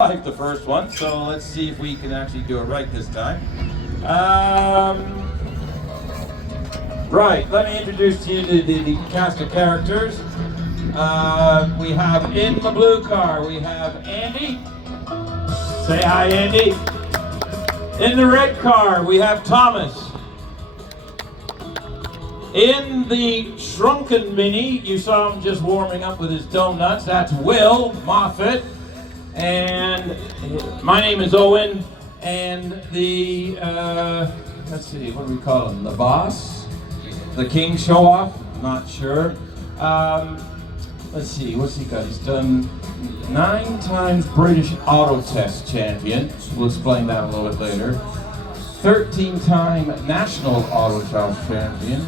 Like the first one, so let's see if we can actually do it right this time. Right, let me introduce to you the cast of characters. We have in the blue car, we have Andy. Say hi, Andy. In the red car, we have Thomas. In the shrunken Mini, you saw him just warming up with his donuts. That's Will Moffat. And my name is Owen, and the, let's see, what do we call him? The boss? The King Show-Off? Not sure. Let's see, what's he got? He's done 9 times British Auto Test champion. We'll explain that a little bit later. 13-time National Auto Test champion.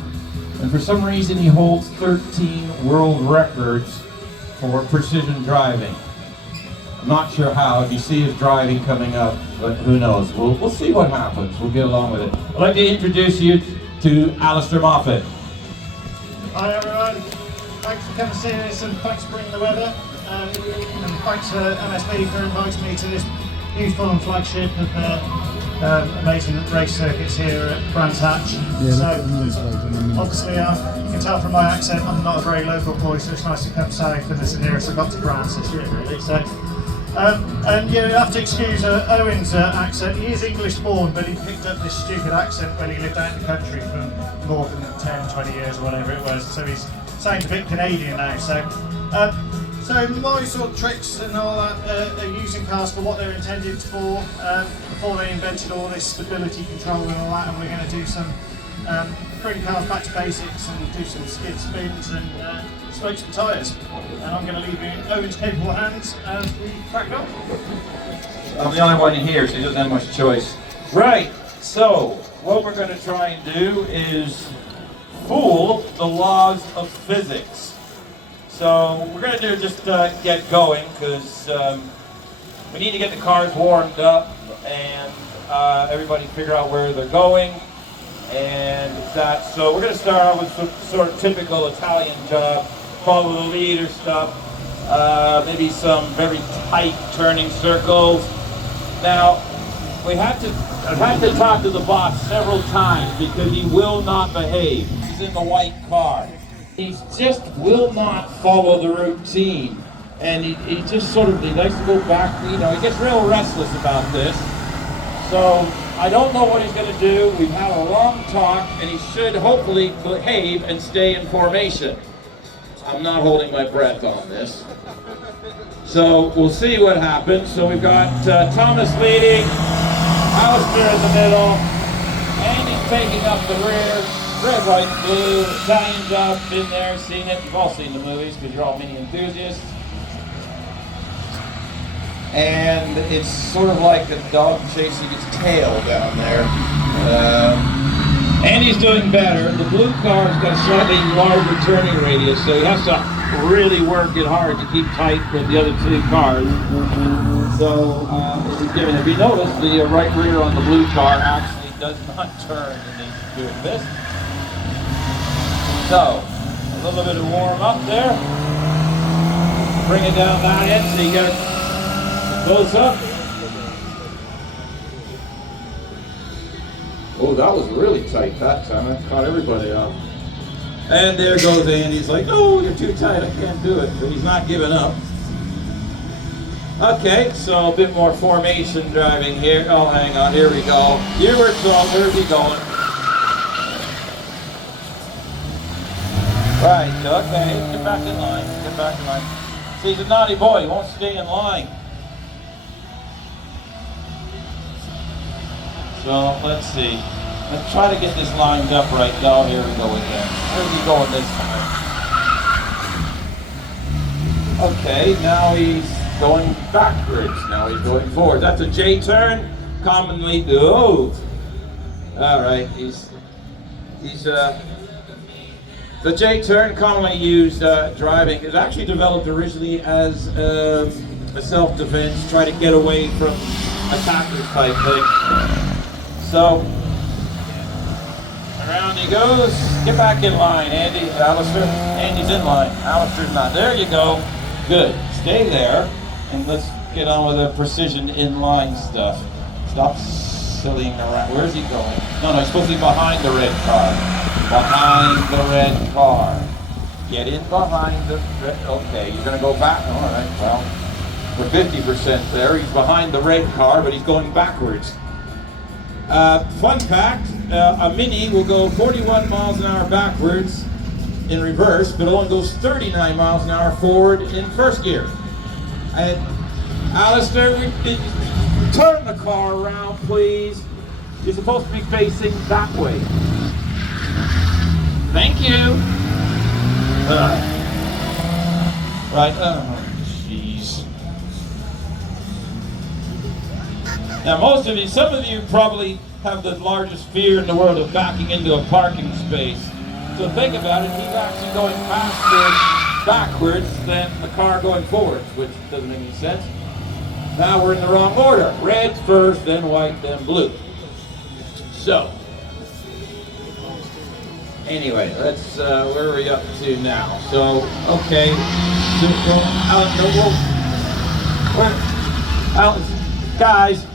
And for some reason, he holds 13 world records for precision driving. I'm not sure how, if you see his driving coming up, but who knows. We'll see what happens. We'll get along with it. I'd like to introduce you to Alistair Moffat. Hi everyone, thanks for coming to see us and thanks for bringing the weather. And thanks to MSB for inviting me to this beautiful and flagship of amazing race circuits here at Brands Hatch. Obviously, you can tell from my accent I'm not a very local boy, so it's nice to come south and this is the nearest I got to France this year really. So. And you have to excuse Owen's accent. He is English born, but he picked up this stupid accent when he lived out in the country for more than 10, 20 years or whatever it was. So he's sounds a bit Canadian now. So my sort of tricks and all that are using cars for what they're intended for before they invented all this stability control and all that. And we're going to do some bring cars back to basics and do some skid spins and smoke some tyres. And I'm going to leave you in Owen's capable hands and we crack on. I'm the only one here, so he doesn't have much choice. Right, so what we're going to try and do is fool the laws of physics. So we're going to do just get going because we need to get the cars warmed up and everybody figure out where they're going. And that, so we're going to start out with some sort of typical Italian job, follow the leader stuff, maybe some very tight turning circles. Now, I've had to talk to the boss several times because he will not behave. He's in the white car. He just will not follow the routine. And he just sort of, he likes to go back, you know, he gets real restless about this. So, I don't know what he's going to do. We've had a long talk, and he should hopefully behave and stay in formation. I'm not holding my breath on this. So we'll see what happens. So we've got Thomas leading, Alistair in the middle, Andy's taking up the rear, red, white, blue, Italian job, been there, seen it. You've all seen the movies because you're all Mini enthusiasts. And it's sort of like a dog chasing its tail down there. Andy's doing better. The blue car's got a slightly larger turning radius, so he has to really work it hard to keep tight with the other 2 cars. So, if you notice, the right rear on the blue car actually does not turn in doing this. So, a little bit of warm up there. Bring it down that end so you get it. Close up. Oh, that was really tight that time. I caught everybody off. And there goes Andy. He's like, oh, you're too tight. I can't do it. But he's not giving up. Okay, so a bit more formation driving here. Oh, hang on. Here we go. You were told. Where's he going? Right. Okay. Get back in line. Get back in line. See, he's a naughty boy. He won't stay in line. So let's see. Let's try to get this lined up right now. Here we go again. Where's he going this time? Okay, now he's going backwards. Now he's going forward. That's a J turn. Commonly, oh. All right, the J turn, commonly used driving, is actually developed originally as a self-defense, try to get away from attackers type thing. So, around he goes. Get back in line, Andy. Alistair. Andy's in line. Alistair's not. There you go. Good. Stay there. And let's get on with the precision inline stuff. Stop sillying around. Where's he going? No, he's supposed to be behind the red car. Behind the red car. Get in behind the red. Okay, you're going to go back. All right, well, we're 50% there. He's behind the red car, but he's going backwards. Fun fact, a Mini will go 41 miles an hour backwards in reverse, but only goes 39 miles an hour forward in first gear. And Alistair, turn the car around, please. You're supposed to be facing that way. Thank you. Right, oh, jeez. Now some of you probably have the largest fear in the world of backing into a parking space. So think about it, he's actually going faster backwards than the car going forwards, which doesn't make any sense. Now we're in the wrong order. Red first, then white, then blue. So, anyway, let's, where are we up to now? So, okay, guys,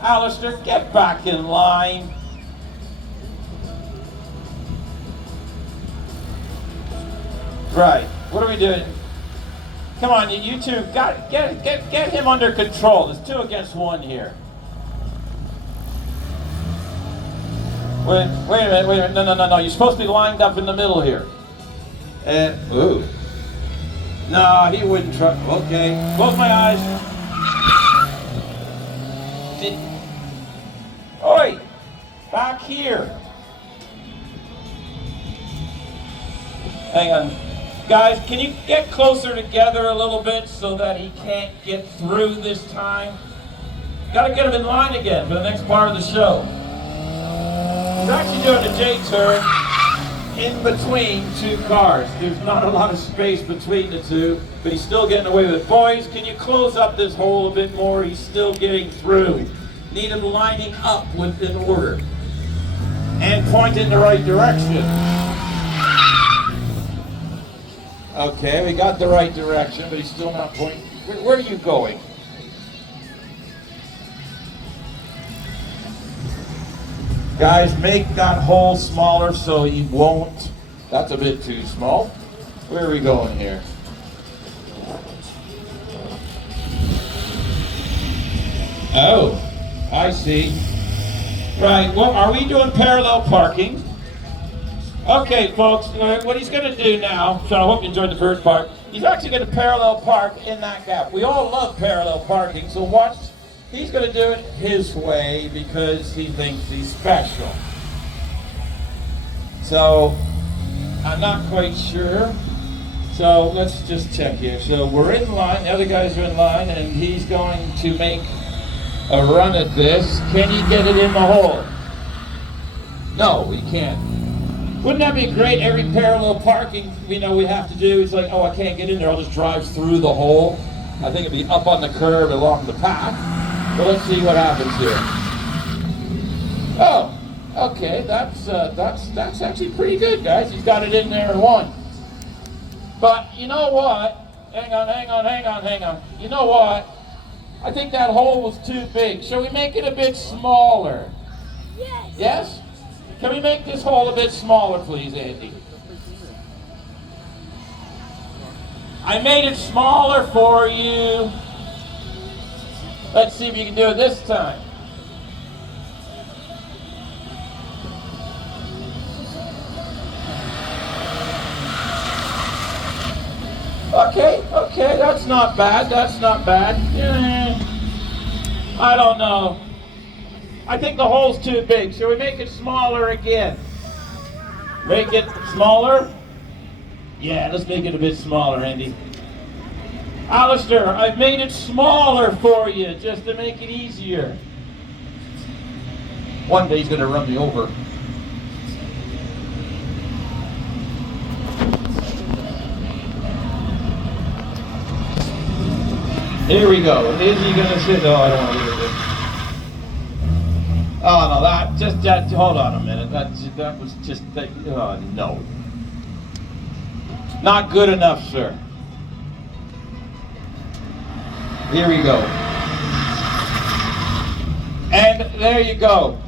Alistair, get back in line. Right, what are we doing? Come on, you two, get him under control. There's 2 against 1 here. Wait a minute, no. You're supposed to be lined up in the middle here. Ooh. No, he wouldn't try. Okay, close my eyes. Oi, back here. Hang on. Guys, can you get closer together a little bit so that he can't get through this time? Got to get him in line again for the next part of the show. He's actually doing a J-turn in between 2 cars. There's not a lot of space between the 2, but he's still getting away with it. Boys, can you close up this hole a bit more? He's still getting through. Need him lining up in order. And point in the right direction. Okay, we got the right direction, but he's still not pointing. Where are you going? Guys, make that hole smaller so he won't. That's a bit too small. Where are we going here? Oh, I see. Right, well, are we doing parallel parking? Okay, folks, what he's going to do now, so I hope you enjoyed the first part, he's actually going to parallel park in that gap. We all love parallel parking, so watch. He's going to do it his way because he thinks he's special. So, I'm not quite sure. So, let's just check here. So, we're in line, the other guys are in line, and he's going to make a run at this. Can he get it in the hole? No, he can't. Wouldn't that be great? Every parallel parking we have to do, it's like, oh, I can't get in there, I'll just drive through the hole. I think it'd be up on the curb along the path. But let's see what happens here. Oh, okay, that's actually pretty good, guys. He's got it in there in 1. But you know what? Hang on. You know what? I think that hole was too big. Shall we make it a bit smaller? Yes. Yes? Can we make this hole a bit smaller, please, Andy? I made it smaller for you. Let's see if you can do it this time. Okay, that's not bad, I don't know. I think the hole's too big. Shall we make it smaller again? Make it smaller? Yeah, let's make it a bit smaller, Andy. Alistair, I've made it smaller for you just to make it easier. One day he's going to run me over. Here we go. Is he going to sit? Oh, I don't want to hear this. Oh, no, hold on a minute. That was just, no. Not good enough, sir. Here we go. And there you go.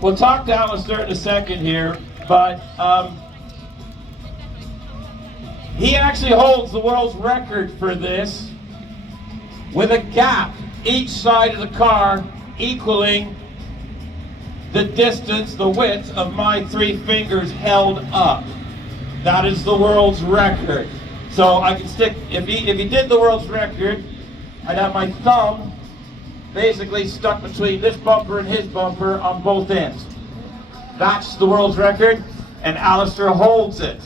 We'll talk to Alistair in a second here, but he actually holds the world's record for this with a gap each side of the car equaling the distance, the width of my 3 fingers held up. That is the world's record. So I can stick, if he did the world's record, I'd have my thumb basically stuck between this bumper and his bumper on both ends. That's the world's record, and Alistair holds it.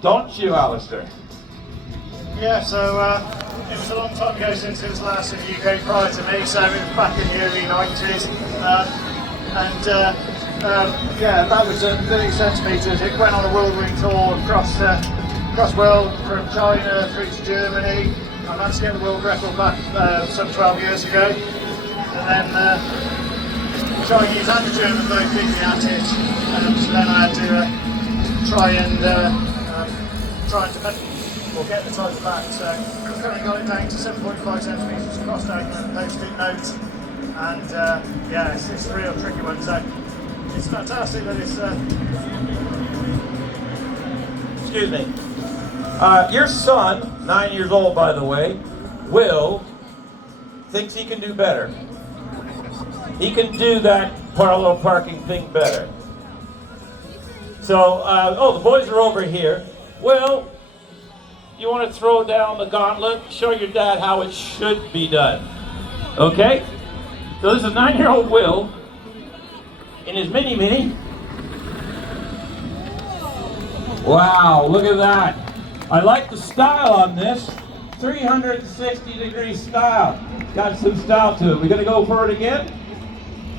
Don't you, Alistair? Yeah, so it was a long time ago since it was last in the UK prior to me, so it was back in the early 90s. Yeah, that was 30 centimetres. It went on a whirlwind tour across world, from China through to Germany. I managed to get the world record back some 12 years ago. And then the Chinese and the German both beat me at it. So then I had to try and defend or get the title back. So I've currently got it down to 7.5 centimetres crossed out and post-it notes. And yeah, it's a real tricky one. So it's fantastic that it's. Excuse me. Your son, 9 years old by the way, Will, thinks he can do better. He can do that parallel parking thing better. So, oh, the boys are over here. Will, you want to throw down the gauntlet? Show your dad how it should be done. Okay? So this is 9-year-old Will in his mini. Wow, look at that. I like the style on this. 360-degree style. Got some style to it. We gonna go for it again?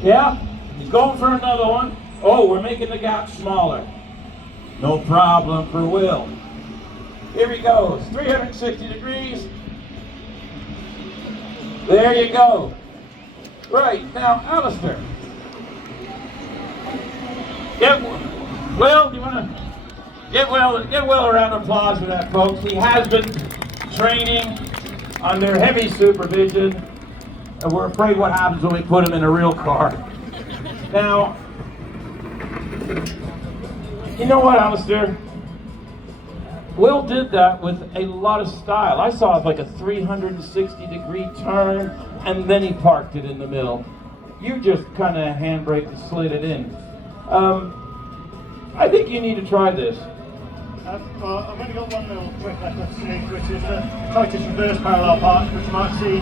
Yeah? He's going for another one. Oh, we're making the gap smaller. No problem for Will. Here he goes. 360 degrees. There you go. Right, now, Alistair. Will, you want to give Will a round of applause for that, folks. He has been training under heavy supervision, and we're afraid what happens when we put him in a real car. Now, you know what, Alistair? Will did that with a lot of style. I saw it like a 360-degree turn, and then he parked it in the middle. You just kind of handbrake and slid it in. I think you need to try this. Well, I've only got one little trick left to see, which is the tightest reverse parallel park, which you might see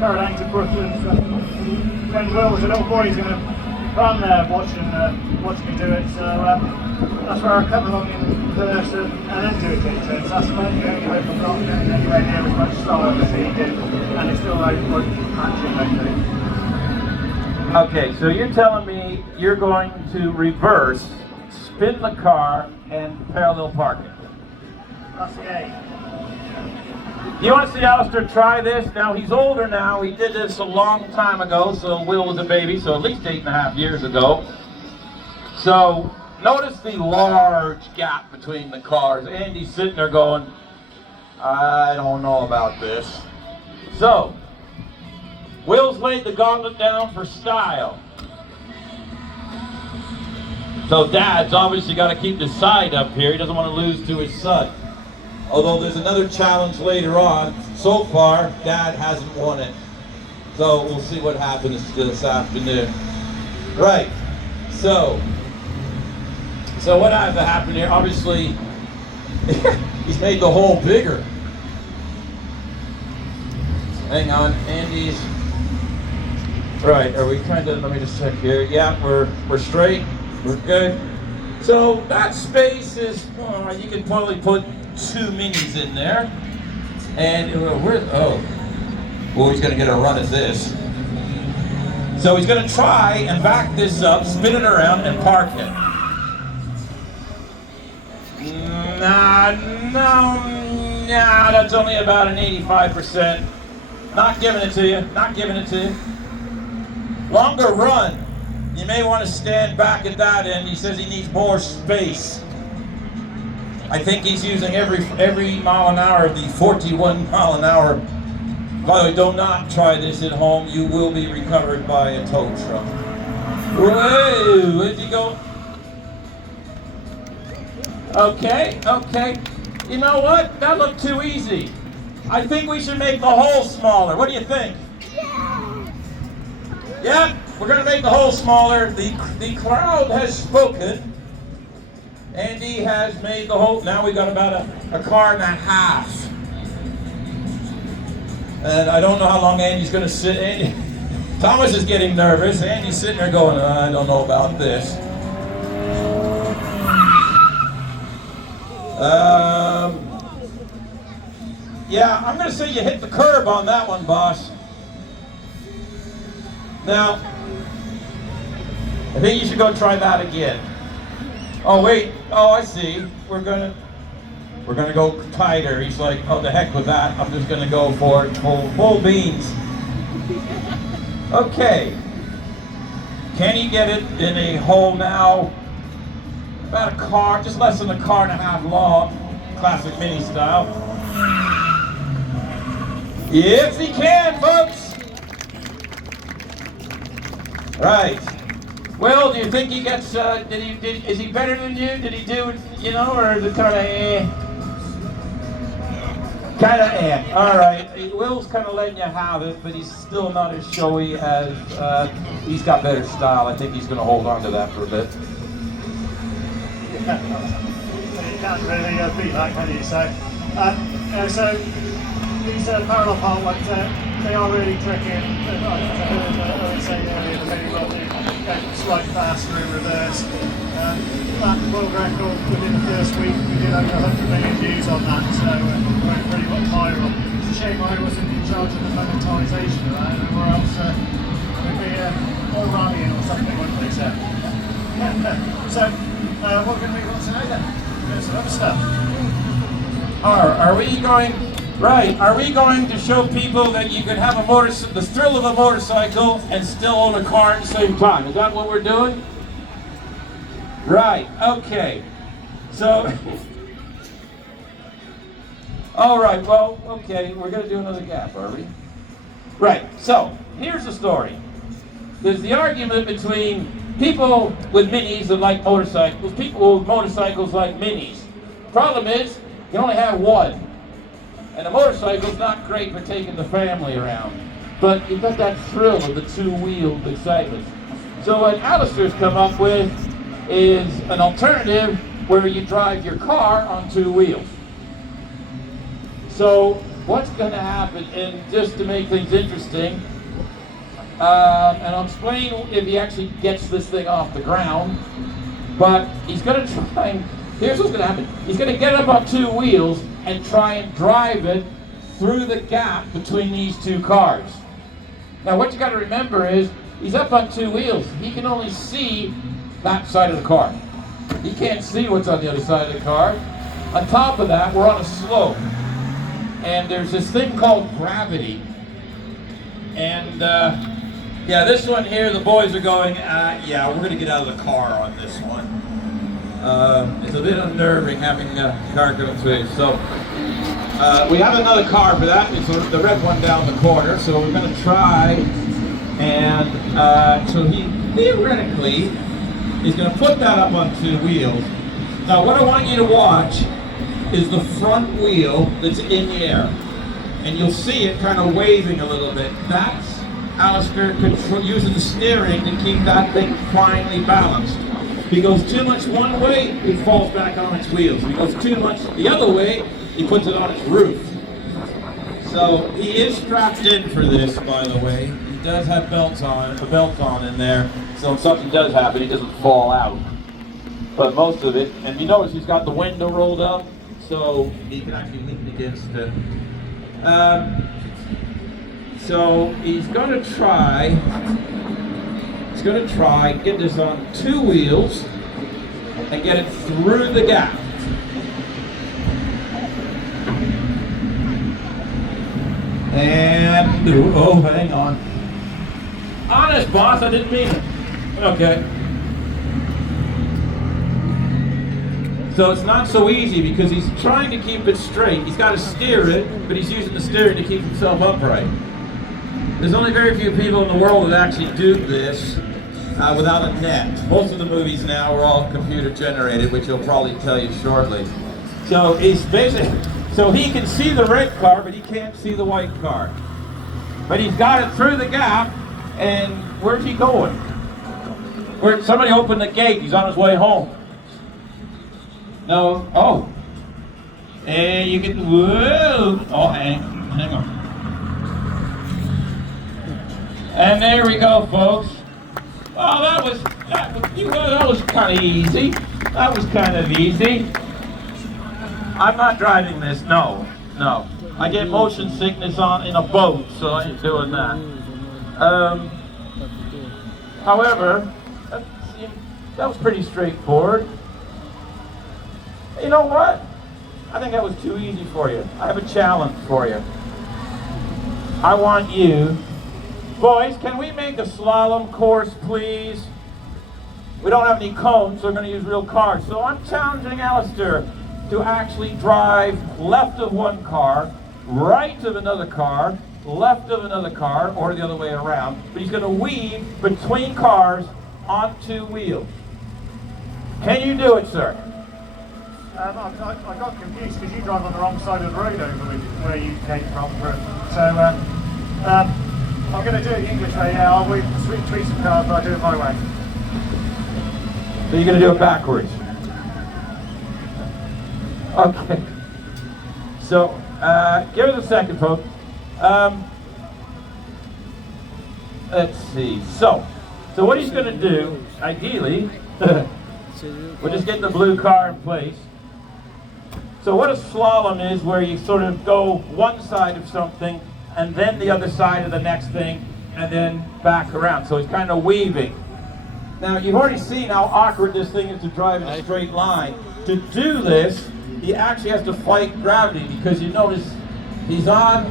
carried out to Brooklyn. So when Will was a little boy, he's going to run there watching me do it. So that's where I come along in person and then do it in turns. That's about the only way from not getting anywhere near as much style as he did, and it's still like actually. Okay, so you're telling me you're going to reverse, spin the car, and parallel park it. That's the aim. You want to see Alistair try this? Now, he's older now. He did this a long time ago, so Will was a baby, so at least 8.5 years ago. So, notice the large gap between the cars. Andy's sitting there going, I don't know about this. So, Will's laid the gauntlet down for style. So Dad's obviously got to keep the side up here. He doesn't want to lose to his son. Although there's another challenge later on. So far, Dad hasn't won it. So we'll see what happens this afternoon. Right. So what has happened here? Obviously, he's made the hole bigger. Hang on, Andy's. Right, are we trying to, let me just check here. Yeah, we're straight. We're good. So that space is, you can probably put 2 minis in there. And he's gonna get a run at this. So he's gonna try and back this up, spin it around, and park it. Nah, that's only about an 85%. Not giving it to you. Longer run. You may want to stand back at that end. He says he needs more space. I think he's using every mile an hour of the 41 mile an hour By the way, do not try this at home. You will be recovered by a tow truck. Whoa, where'd you go? Okay, okay. You know what? That looked too easy. I think we should make the hole smaller. What do you think? Yeah, we're going to make the hole smaller. The crowd has spoken. Andy has made the hole. Now we've got about a car and a half. And I don't know how long Andy's going to sit. Andy, Thomas is getting nervous. Andy's sitting there going, I don't know about this. Yeah, I'm going to say you hit the curb on that one, boss. Now, I think you should go try that again. Oh wait, oh I see. We're gonna go tighter. He's like, oh the heck with that. I'm just gonna go for full beans. Okay. Can you get it in a hole now? About a car, just less than a car and a half long, classic mini style. Yes, he can, folks. Right. Well, do you think he gets? Is he better than you? Did he do, you know, or is it kind of eh? Kind of eh. All right. Will's kind of letting you have it, but he's still not as showy as. He's got better style. I think he's going to hold on to that for a bit. You can't really beat that, can you? So these parallel park ones, they are really tricky. And I was saying earlier, the mini rod go slightly faster in reverse. That world record within the first week, we did over 100 million views on that, so we're pretty much viral. It's a shame I wasn't in charge of the monetisation of that, or else we'd be all rallying or something, wouldn't we? So what we're going to move on to now then? There's some other stuff. Are we going? Right. Are we going to show people that you can have the thrill of a motorcycle and still own a car at the same time? Is that what we're doing? Right. Okay. So. All right. Well. Okay. We're going to do another gap, are we? Right. So here's the story. There's the argument between people with minis that like motorcycles, people with motorcycles like minis. Problem is, you only have one. And a motorcycle's not great for taking the family around. But you've got that thrill of the two-wheeled excitement. So what Alistair's come up with is an alternative where you drive your car on two wheels. So what's going to happen, and just to make things interesting, and I'll explain if he actually gets this thing off the ground, but he's going to try and, here's what's going to happen. He's going to get up on two wheels and try and drive it through the gap between these two cars. Now what you got to remember is, he's up on two wheels. He can only see that side of the car. He can't see what's on the other side of the car. On top of that, we're on a slope. And there's this thing called gravity. And yeah, this one here, the boys are going, yeah, we're going to get out of the car on this one. It's a bit unnerving having a car go through. So we have another car for that. It's the red one down the corner. So we're going to try, and so he theoretically is going to put that up on two wheels. Now what I want you to watch is the front wheel that's in the air, and you'll see it kind of waving a little bit. That's Alistair using the steering to keep that thing finely balanced. If he goes too much one way, it falls back on its wheels. If he goes too much the other way, he puts it on its roof. So he is strapped in for this, by the way. He does have a belt on in there, so if something does happen, he doesn't fall out. But most of it, and you notice he's got the window rolled up, so he can actually lean against it. So he's going to try get this on two wheels and get it through the gap. And, oh, hang on. Honest, boss, I didn't mean it. Okay. So it's not so easy because he's trying to keep it straight. He's got to steer it, but he's using the steering to keep himself upright. There's only very few people in the world that actually do this without a net. Most of the movies now are all computer generated, which he'll probably tell you shortly. So he's basically, so he can see the red car, but he can't see the white car. But he's got it through the gap, and where's he going? Where somebody opened the gate. He's on his way home. No. Oh. And you get whoa. Oh, hang on. And there we go, folks. Oh, that was kind of easy. That was kind of easy. I'm not driving this. No. I get motion sickness in a boat, so I ain't doing that. However, that was pretty straightforward. You know what? I think that was too easy for you. I have a challenge for you. I want you, boys, can we make a slalom course, please? We don't have any cones, so we're going to use real cars. So I'm challenging Alistair to actually drive left of one car, right of another car, left of another car, or the other way around. But he's going to weave between cars on two wheels. Can you do it, sir? I got confused because you drive on the wrong side of the road over where you came from. So I'm going to do it the English way. Yeah, I'll weave between some cars, but I'll do it my way. So you're going to do it backwards. Okay. So give us a second, folks. Let's see. So what he's going to do, ideally, we'll just get the blue car in place. So what a slalom is, where you sort of go one side of something and then the other side of the next thing and then back around. So he's kind of weaving. Now you've already seen how awkward this thing is to drive in a straight line. To do this, he actually has to fight gravity, because you notice he's on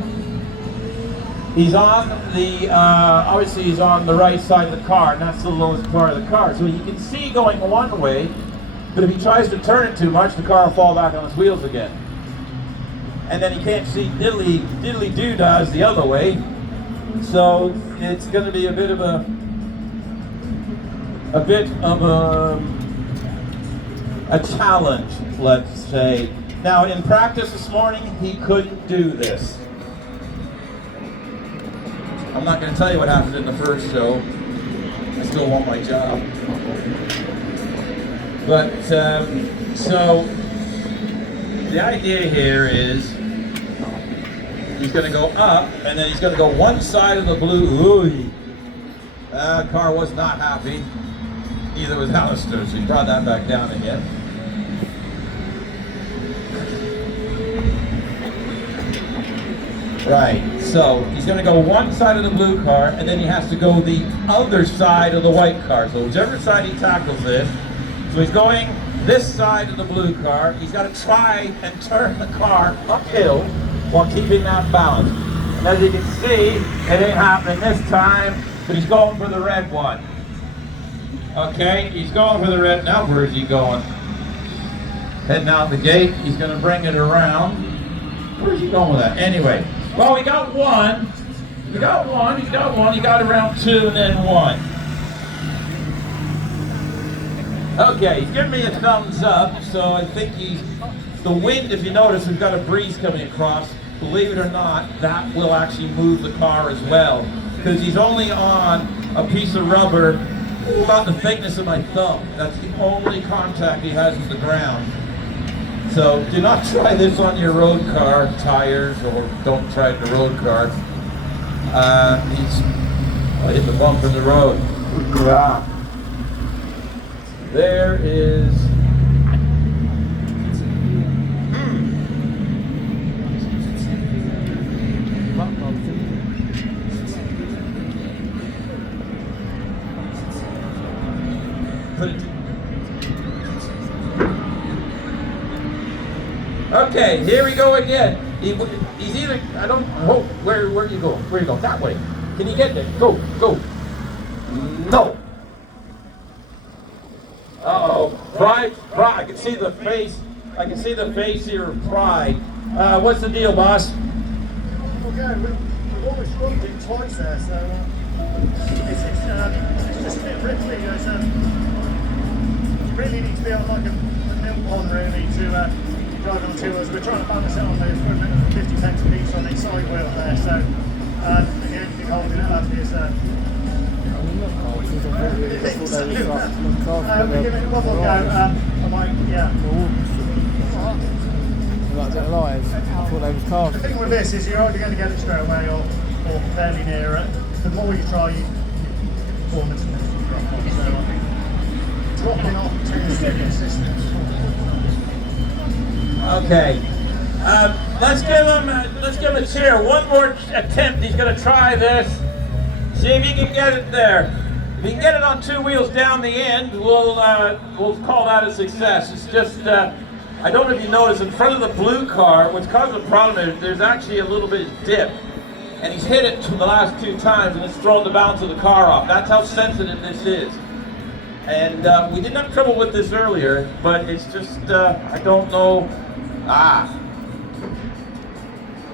the, obviously he's on the right side of the car, and that's the lowest part of the car. So you can see going one way, but if he tries to turn it too much, the car will fall back on its wheels again. And then he can't see diddly doo-dahs the other way. So it's going to be a bit of a challenge, let's say. Now in practice this morning, he couldn't do this. I'm not going to tell you what happened in the first show. I still want my job. But, so, the idea here is he's going to go up, and then he's going to go one side of the blue. Ooh, that car was not happy. Neither was Alistair, so he brought that back down again. Right, so he's going to go one side of the blue car, and then he has to go the other side of the white car. So whichever side he tackles this, so he's going this side of the blue car. He's got to try and turn the car uphill while keeping that balance. And as you can see, it ain't happening this time, but he's going for the red one. Okay, he's going for the red. Now where is he going? Heading out the gate. He's going to bring it around. Where's he going with that? Anyway, well, we got one. He got around two and then one. Okay, he's giving me a thumbs up, so I think the wind, if you notice, we've got a breeze coming across. Believe it or not, that will actually move the car as well, because he's only on a piece of rubber about the thickness of my thumb. That's the only contact he has with the ground. So do not try this on your road car tires, or don't try it in the road car. He's hit the bump in the road. There is okay, here we go again. He's either, I don't, oh, where are you going? Where are you going? That way. Can you get there? Go. No. Uh-oh. Pride, pride. I can see the face. I can see the face here of pride. What's the deal, boss? Okay, we've almost rubbed it twice there, so it's just a bit ripply. You really need to be on like a milk pond really to drive on two-wheels. We're trying to balance it on the equipment of 50 pence a piece on each side wheel there, so the only thing holding it up is we're giving it one more go. I might, yeah. Like they're alive. I thought they was cars. The thing with this is you're either going to get it straight away or fairly near it. The more you try, performance drop off. So I think dropping off to consistent. Okay. Let's give him a cheer. One more attempt. He's going to try this. See if he can get it there. If he can get it on two wheels down the end, we'll call that a success. It's just. I don't know if you noticed, in front of the blue car, what's causing the problem is there's actually a little bit of dip. And he's hit it the last 2 times and it's thrown the balance of the car off. That's how sensitive this is. And we didn't have trouble with this earlier, but it's just, I don't know.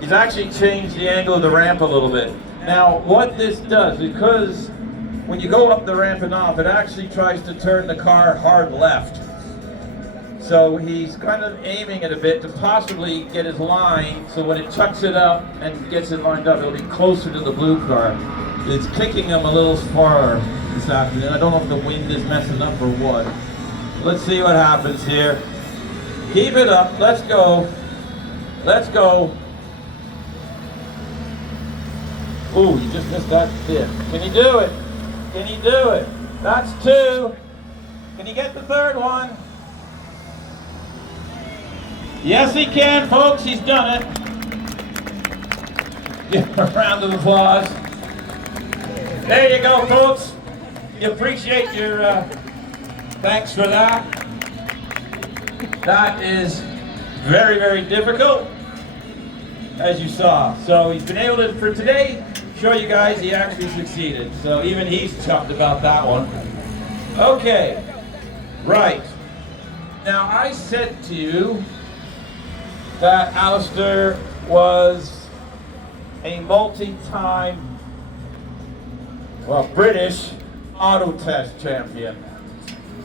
He's actually changed the angle of the ramp a little bit. Now, what this does, because when you go up the ramp and off, it actually tries to turn the car hard left. So he's kind of aiming it a bit to possibly get his line, so when it chucks it up and gets it lined up, it'll be closer to the blue car. It's kicking him a little far this afternoon. I don't know if the wind is messing up or what. Let's see what happens here. Keep it up. Let's go. Let's go. Ooh, you just missed that dip. Can he do it? Can he do it? That's 2. Can he get the 3rd one? Yes, he can, folks. He's done it. Give him a round of applause. There you go, folks. You appreciate your thanks for that. That is very, very difficult, as you saw. So he's been able to, for today, show you guys he actually succeeded. So even he's chuffed about that one. Okay, right. Now I said to you that Alistair was a multi-time, British auto test champion.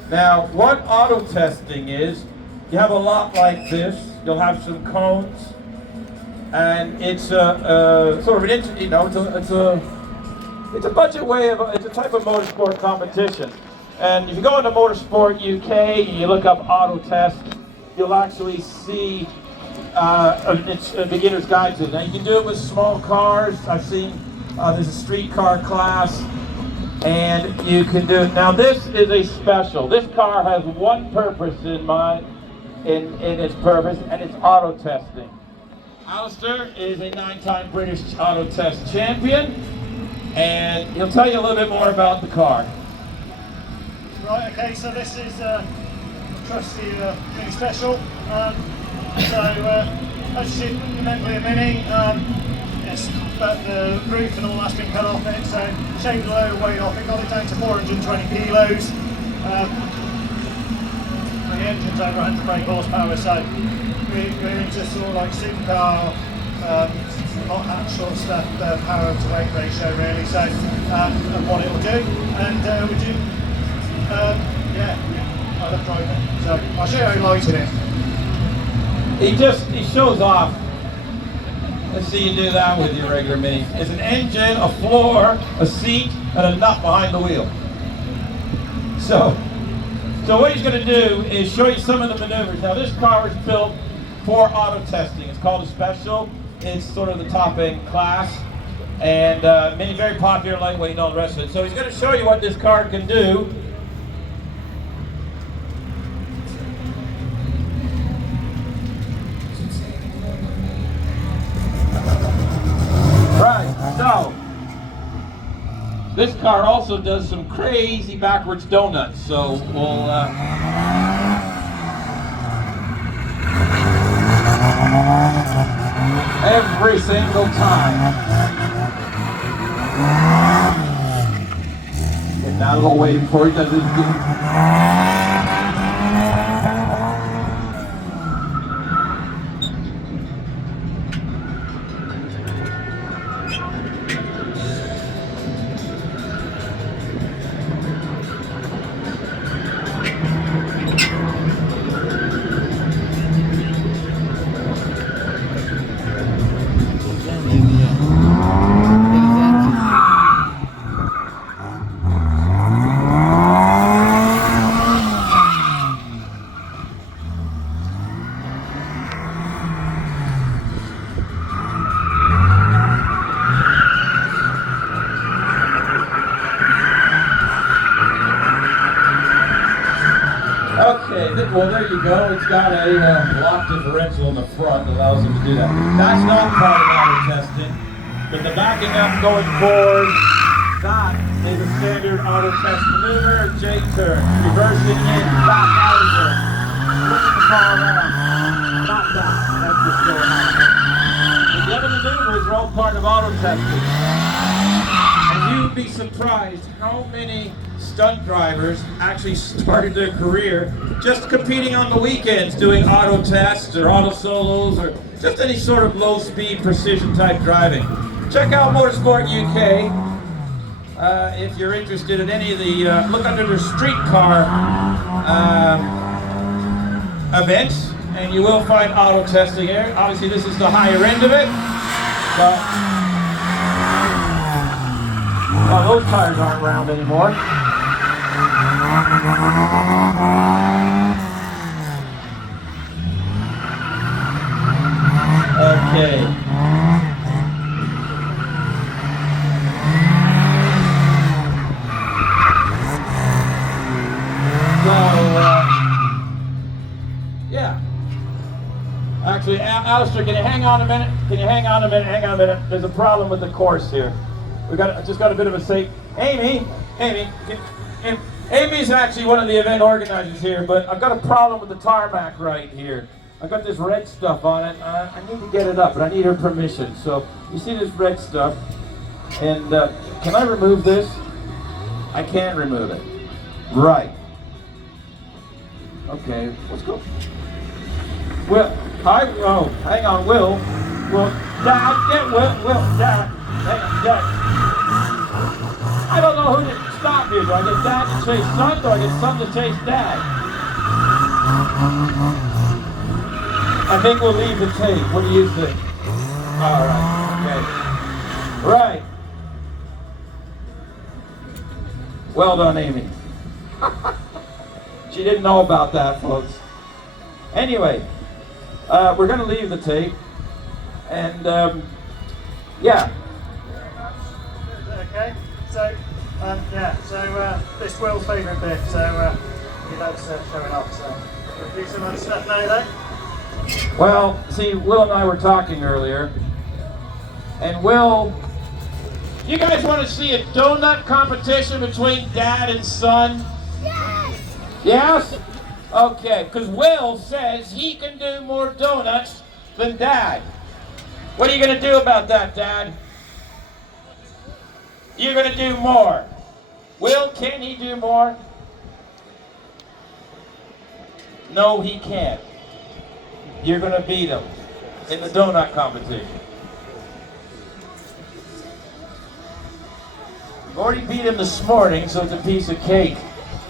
Now, what auto testing is, you have a lot like this. You'll have some cones, and it's a sort of an, it's a budget way of, it's a type of motorsport competition. And if you go into Motorsport UK, you look up auto test, you'll actually see it's a beginner's guide to it. Now you can do it with small cars. I've seen there's a street car class, and you can do it. Now this is a special. This car has one purpose in mind, in its purpose, and it's auto testing. Alistair is a 9-time British auto test champion, and he'll tell you a little bit more about the car. Right. Okay. So this is trusty mini special. As you see, fundamentally a mini, but the roof and all that's been cut off it, so shaved a load of weight off it, got it down to 420 kilos. The engine's over 100 brake horsepower, so we're into sort of like supercar, not hatch sort of stuff, power to weight ratio really, so and what it will do, and we do, yeah, I love driving it, so I'll show you how he lights in it. He shows off. Let's see you do that with your regular Mini. It's an engine, a floor, a seat, and a nut behind the wheel. So what he's going to do is show you some of the maneuvers. Now this car is built for auto testing. It's called a special. It's sort of the top end class, and Mini very popular, lightweight, and all the rest of it. So he's going to show you what this car can do. So, this car also does some crazy backwards donuts, so we'll, every single time. Getting out of the way before he does his well, there you go. It's got a lock differential in the front that allows him to do that. That's not part of auto testing, but the backing up going forward, that is a standard auto test maneuver. J-turn, reversing in, back out of it, flipping the car around. Not that. That's what's going on. The other maneuvers are all part of auto testing. And you'd be surprised how many stunt drivers actually started their career just competing on the weekends, doing auto tests or auto solos or just any sort of low-speed precision type driving. Check out Motorsport UK if you're interested in any of the, look under their streetcar events, and you will find auto testing here. Obviously this is the higher end of it. Well, those tires aren't round anymore. Okay. So, yeah. Actually, Alistair, can you hang on a minute? Hang on a minute. There's a problem with the course here. Just got a bit of a safe. Amy's actually one of the event organizers here, but I've got a problem with the tarmac right here. I've got this red stuff on it. I need to get it up, but I need her permission. So you see this red stuff, and can I remove this? I can remove it. Right. Okay, let's go. Well, hang on, Will. Well, Dad, get Will, Dad. Hang on, Dad. I don't know who to stop here. Do I get Dad to chase Son, or do I get Son to chase Dad? I think we'll leave the tape. What do you think? All right, okay. Right. Well done, Amy. She didn't know about that, folks. Anyway, we're going to leave the tape, and yeah. Okay, so this Will's favourite bit, so he loves showing off, so we'll do some other stuff now then. Well, see, Will and I were talking earlier, and Will, you guys want to see a donut competition between Dad and Son? Yes! Yes? Okay, because Will says he can do more donuts than Dad. What are you going to do about that, Dad? You're going to do more. Will, can he do more? No, he can't. You're going to beat him in the donut competition. You've already beat him this morning, so it's a piece of cake.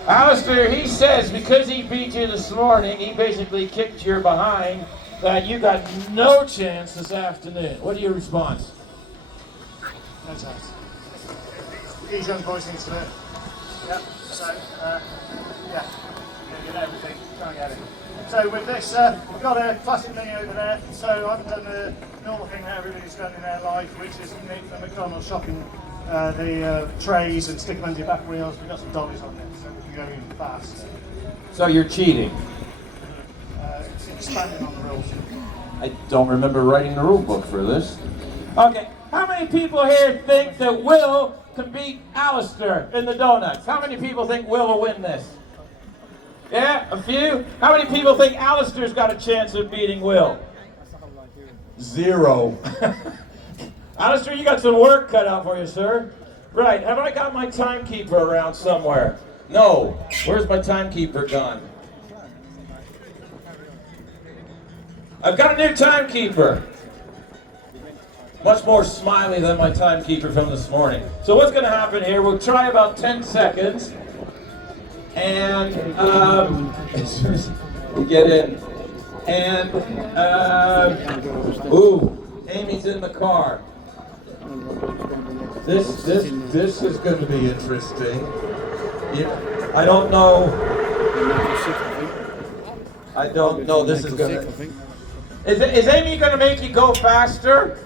Alistair, he says because he beat you this morning, he basically kicked your behind, that you got no chance this afternoon. What are your response? No chance. These young boys need to learn. Yep, so, yeah, get everything, try and get it. So with this, we've got a classic menu over there, so I've done the normal thing that everybody's done in their life, which is nick the McDonald's shopping the trays and stick them under your back wheels. We've got some dollies on there, so we can go in fast. So you're cheating? It's expanding on the rules. I don't remember writing the rule book for this. Okay, how many people here think that Will can beat Alistair in the donuts? How many people think Will will win this? Yeah, a few? How many people think Alistair's got a chance of beating Will? 0. Alistair, you got some work cut out for you, sir. Right, have I got my timekeeper around somewhere? No. Where's my timekeeper gone? I've got a new timekeeper. Much more smiley than my timekeeper from this morning. So what's going to happen here, we'll try about 10 seconds. And as soon as we get in. And, ooh, Amy's in the car. This is going to be interesting. I don't know. This is going to. Is Amy going to make you go faster?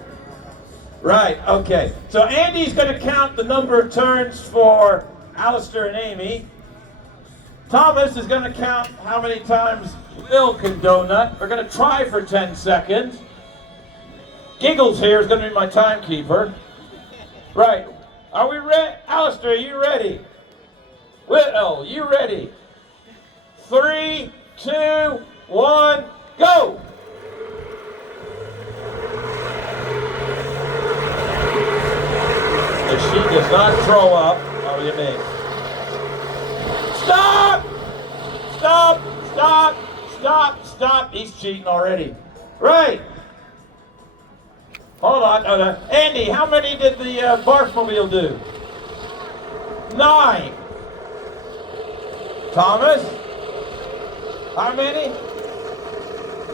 Right, okay. So Andy's going to count the number of turns for Alistair and Amy. Thomas is going to count how many times Will can donut. We're going to try for 10 seconds. Giggles here is going to be my timekeeper. Right. Are we ready? Alistair, are you ready? Will, you ready? 3, 2, 1, go! If she does not throw up, how do you mean? Stop! Stop! Stop! Stop! Stop! He's cheating already. Right. Hold on. Andy, how many did the Barfmobile do? 9. Thomas? How many?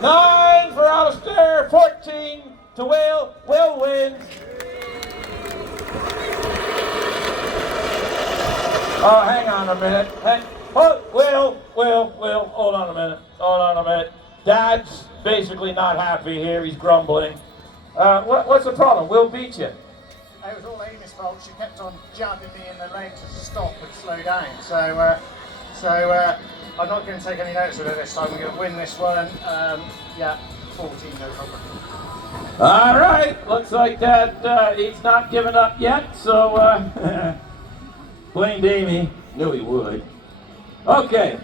9 for Alistair, 14 to Will. Will wins. Oh, hang on a minute. Will, hold on a minute. Hold on a minute. Dad's basically not happy here. He's grumbling. What's the problem? Will beat you. It was all Amy's fault. She kept on jabbing me in the legs to stop and slow down. So I'm not going to take any notice of it this time. We're going to win this one. Yeah, 14, no problem. All right. Looks like that he's not giving up yet. So blamed Amy. Knew he would. Okay.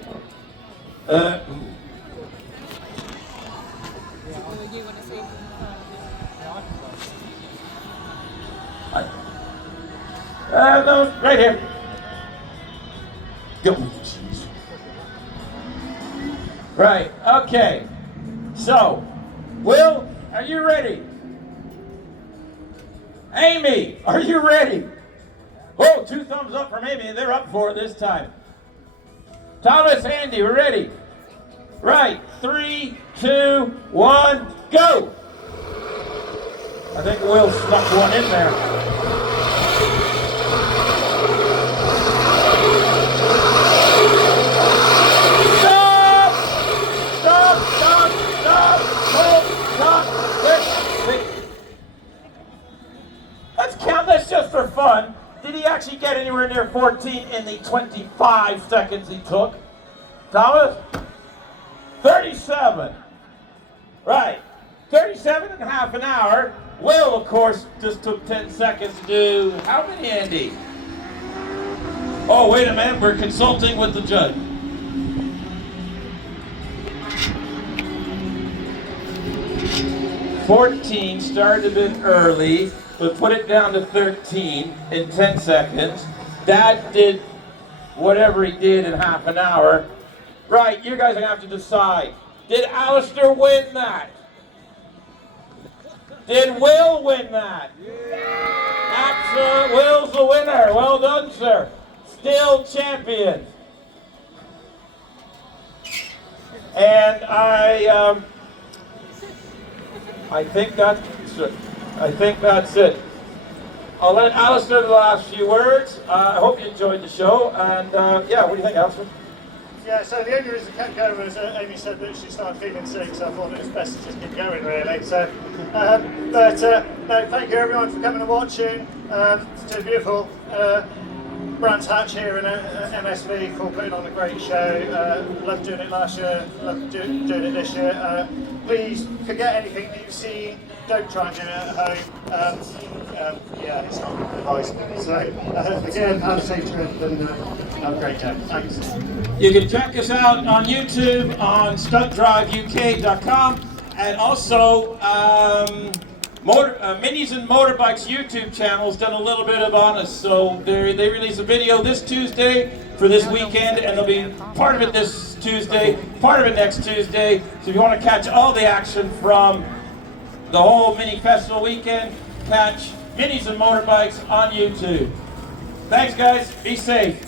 No, right here. Go. Right, okay. So, Will, are you ready? Amy, are you ready? Oh, 2 thumbs up from Amy. They're up for it this time. Thomas, Andy, we're ready. Right, 3, 2, 1, go. I think Will snuck one in there. That's just for fun. Did he actually get anywhere near 14 in the 25 seconds he took? Thomas? 37. Right. 37 and a half an hour. Will, of course, just took 10 seconds to do how many, Andy? Oh, wait a minute. We're consulting with the judge. 14, started a bit early, but put it down to 13 in 10 seconds. Dad did whatever he did in half an hour. Right, you guys are gonna have to decide. Did Alistair win that? Did Will win that? Absolutely, Will's the winner. Well done, sir. Still champion. And I think that's it. I'll let Alistair do the last few words. I hope you enjoyed the show. And yeah, what do you think, Alistair? Yeah, so the only reason I kept going was Amy said that she started feeling sick, so I thought it was best to just keep going, really. So, no, thank you everyone for coming and watching. It's a beautiful Brands Hatch here in MSV for putting on a great show. Loved doing it last year, loved doing it this year. Please forget anything that you've seen. Don't try and do it at home. Yeah, it's not good advice. So, again, have a safe trip and have a great day. Thanks. You can check us out on YouTube on stuntdriveuk.com, and also Minis and Motorbikes YouTube channel's done a little bit of on us. So they release a video this Tuesday for this weekend, and there'll be part of it this Tuesday, part of it next Tuesday. So if you want to catch all the action from the whole mini festival weekend, catch Minis and Motorbikes on YouTube. Thanks, guys. Be safe.